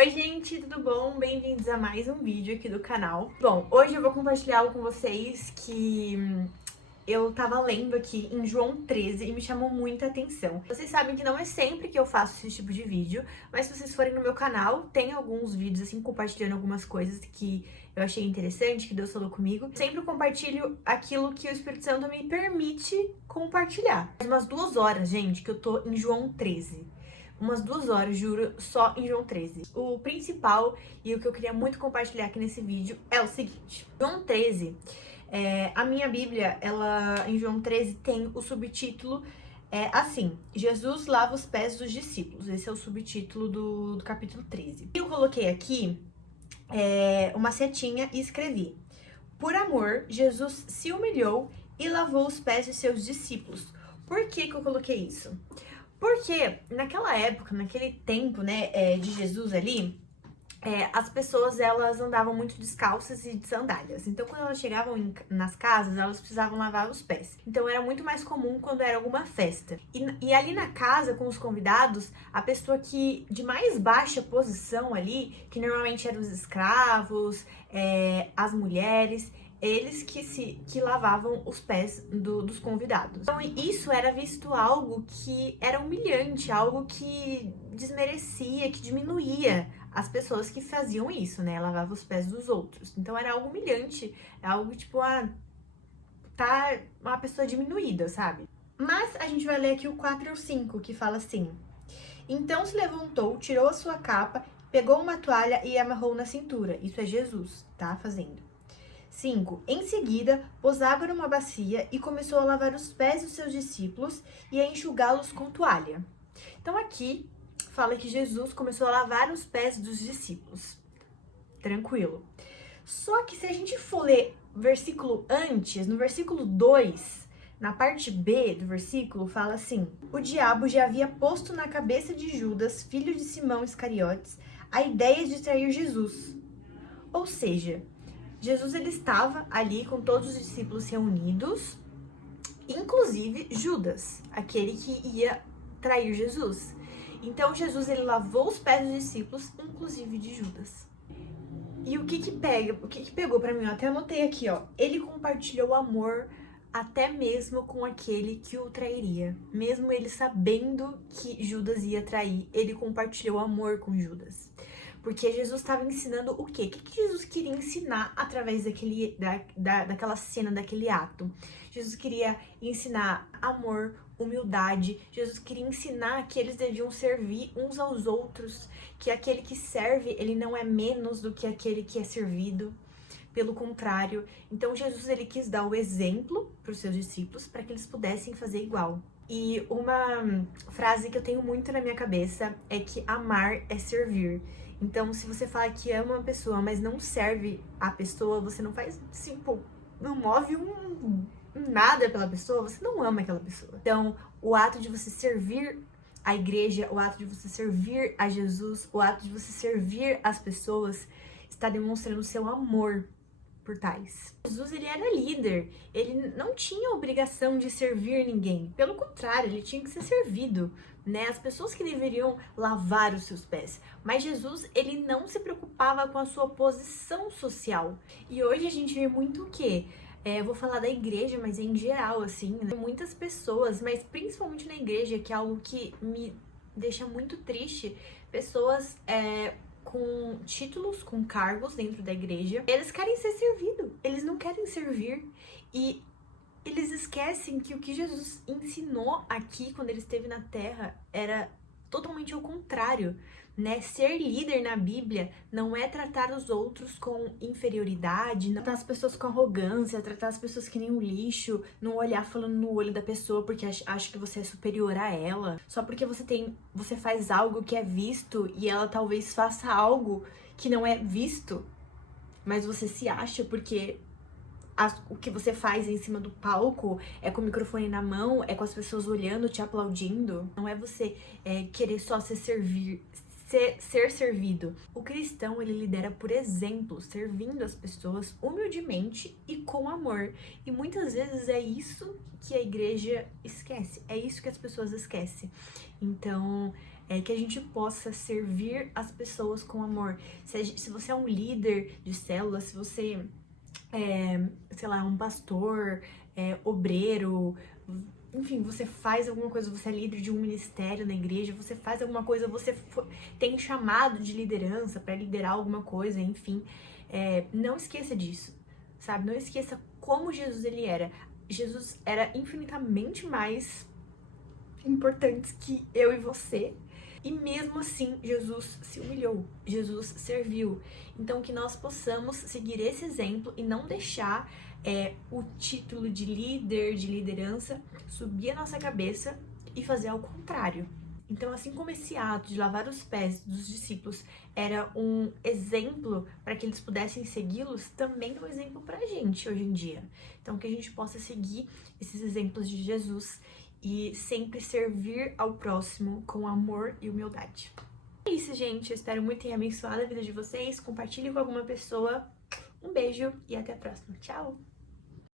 Oi gente, tudo bom? Bem-vindos a mais um vídeo aqui do canal. Bom, hoje eu vou compartilhar algo com vocês que eu tava lendo aqui em João 13 e me chamou muita atenção. Vocês sabem que não é sempre que eu faço esse tipo de vídeo, mas se vocês forem no meu canal, tem alguns vídeos assim compartilhando algumas coisas que eu achei interessante, que Deus falou comigo. Sempre eu compartilho aquilo que o Espírito Santo me permite compartilhar. Faz umas 2 horas, gente, que eu tô em João 13. Umas 2 horas, juro, só em João 13. O principal e o que eu queria muito compartilhar aqui nesse vídeo é o seguinte. João 13, a minha Bíblia, ela em João 13 tem o subtítulo assim, Jesus lava os pés dos discípulos. Esse é o subtítulo do capítulo 13. Eu coloquei aqui uma setinha e escrevi: por amor, Jesus se humilhou e lavou os pés de seus discípulos. Por que que eu coloquei isso? Porque naquela época, naquele tempo, né, de Jesus ali, as pessoas, elas andavam muito descalças e de sandálias. Então, quando elas chegavam nas casas, elas precisavam lavar os pés. Então, era muito mais comum quando era alguma festa. E ali na casa, com os convidados, a pessoa que de mais baixa posição ali, que normalmente eram os escravos, as mulheres, eles que lavavam os pés dos convidados. Então, isso era visto algo que era humilhante, algo que desmerecia, que diminuía as pessoas que faziam isso, né? Lavavam os pés dos outros. Então, era algo humilhante, é algo tipo, tá uma pessoa diminuída, sabe? Mas a gente vai ler aqui o 4 e o 5, que fala assim: então se levantou, tirou a sua capa, pegou uma toalha e amarrou na cintura. Isso é Jesus, tá? Fazendo. 5. Em seguida, pôs água numa bacia e começou a lavar os pés dos seus discípulos e a enxugá-los com toalha. Então aqui fala que Jesus começou a lavar os pés dos discípulos. Tranquilo. Só que se a gente for ler versículo antes, no versículo 2, na parte B do versículo, fala assim: o diabo já havia posto na cabeça de Judas, filho de Simão Iscariotes, a ideia de trair Jesus. Ou seja, Jesus ele estava ali com todos os discípulos reunidos, inclusive Judas, aquele que ia trair Jesus. Então Jesus ele lavou os pés dos discípulos, inclusive de Judas. E o que pegou pra mim? Eu até anotei aqui, ó. Ele compartilhou amor até mesmo com aquele que o trairia. Mesmo ele sabendo que Judas ia trair, ele compartilhou amor com Judas. Porque Jesus estava ensinando o quê? O que Jesus queria ensinar através daquela cena, daquele ato? Jesus queria ensinar amor, humildade. Jesus queria ensinar que eles deviam servir uns aos outros, que aquele que serve, ele não é menos do que aquele que é servido. Pelo contrário. Então Jesus ele quis dar o exemplo para os seus discípulos para que eles pudessem fazer igual. E uma frase que eu tenho muito na minha cabeça é que amar é servir. Então, se você fala que ama uma pessoa, mas não serve a pessoa, você não faz, tipo, não move nada pela pessoa, você não ama aquela pessoa. Então, o ato de você servir a igreja, o ato de você servir a Jesus, o ato de você servir as pessoas, está demonstrando o seu amor por tais. Jesus, ele era líder, ele não tinha obrigação de servir ninguém, pelo contrário, ele tinha que ser servido, né? As pessoas que deveriam lavar os seus pés. Mas Jesus, ele não se preocupava com a sua posição social. E hoje a gente vê muito o quê? Eu vou falar da igreja, mas em geral, assim, né? Muitas pessoas, mas principalmente na igreja, que é algo que me deixa muito triste, pessoas com títulos, com cargos dentro da igreja, eles querem ser servidos, eles não querem servir. E eles esquecem que o que Jesus ensinou aqui, quando ele esteve na terra, era totalmente ao contrário, né? Ser líder na Bíblia não é tratar os outros com inferioridade, não tratar as pessoas com arrogância, tratar as pessoas que nem um lixo, não olhar falando no olho da pessoa porque acha que você é superior a ela, só porque você faz algo que é visto e ela talvez faça algo que não é visto, mas você se acha porque o que você faz em cima do palco é com o microfone na mão, é com as pessoas olhando, te aplaudindo. Não é você querer só ser servido. O cristão, ele lidera por exemplo, servindo as pessoas humildemente e com amor. E muitas vezes é isso que a igreja esquece, é isso que as pessoas esquecem. Então, que a gente possa servir as pessoas com amor. Se você é um líder de célula, se você sei lá, um pastor, obreiro, enfim, você faz alguma coisa, você é líder de um ministério na igreja, você faz alguma coisa, você tem chamado de liderança para liderar alguma coisa, enfim, não esqueça disso, sabe? Não esqueça como Jesus ele era. Jesus era infinitamente mais importante que eu e você. E mesmo assim, Jesus se humilhou, Jesus serviu. Então, que nós possamos seguir esse exemplo e não deixar o título de líder, de liderança, subir a nossa cabeça e fazer ao contrário. Então, assim como esse ato de lavar os pés dos discípulos era um exemplo para que eles pudessem segui-los, também é um exemplo para a gente hoje em dia. Então, que a gente possa seguir esses exemplos de Jesus e sempre servir ao próximo com amor e humildade. É isso, gente. Eu espero muito ter abençoado a vida de vocês. Compartilhe com alguma pessoa. Um beijo e até a próxima. Tchau!